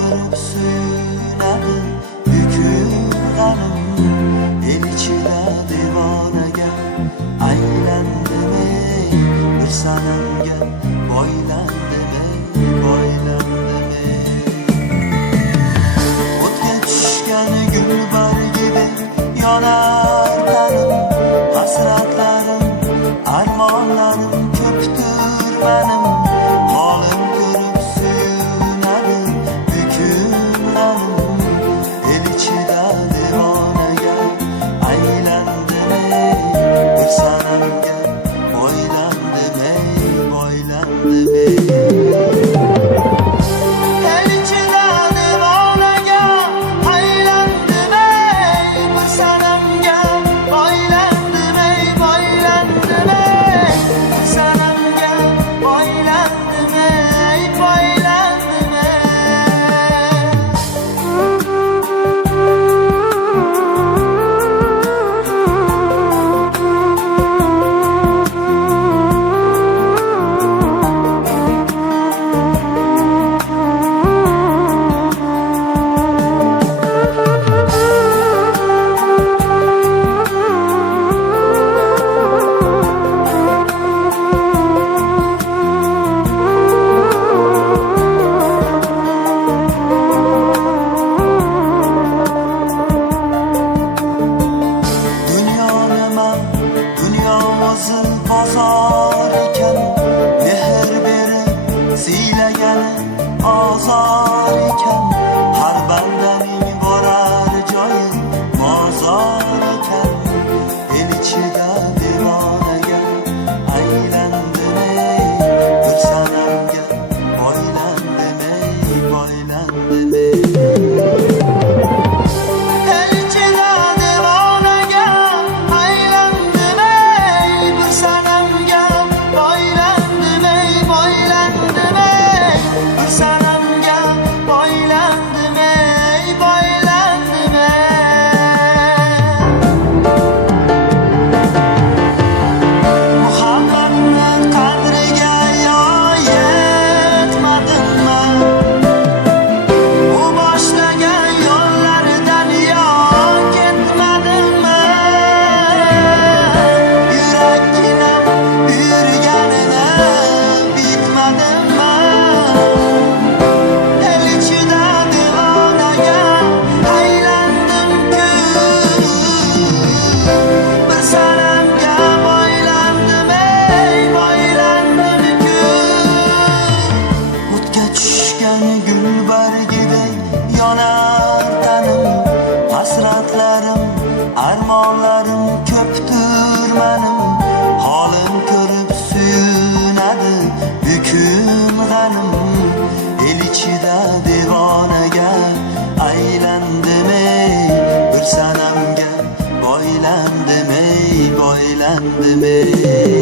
ko'rib suyunadi bukilganim, el ichida devonaga aylandim ey, bir sanamga boylandim ey, boylandim ey. O'tga tushgan gulbar gibi yonar tanim, hasratlarim, armonlarim ko'pdir menim. Holim ko'rib suyunadi bukilganim, el ichida devonaga aylandim ey, bir sanamga boylandim ey, boylandim ey. Bozor ekan, mehr berib siylagani ozor ekan, har bandaning borar joyi bozor ekan, el ichida devonaga aylandim ey, bir sanamga boylandim ey, boylandim ey. Yonar tanim, hasratlarim, armonlarim ko'pdir menim. Holim ko'rib suyunadi bukilganim, el ichida devonaga aylandim ey, bir sanamga boylandim ey, boylandim ey.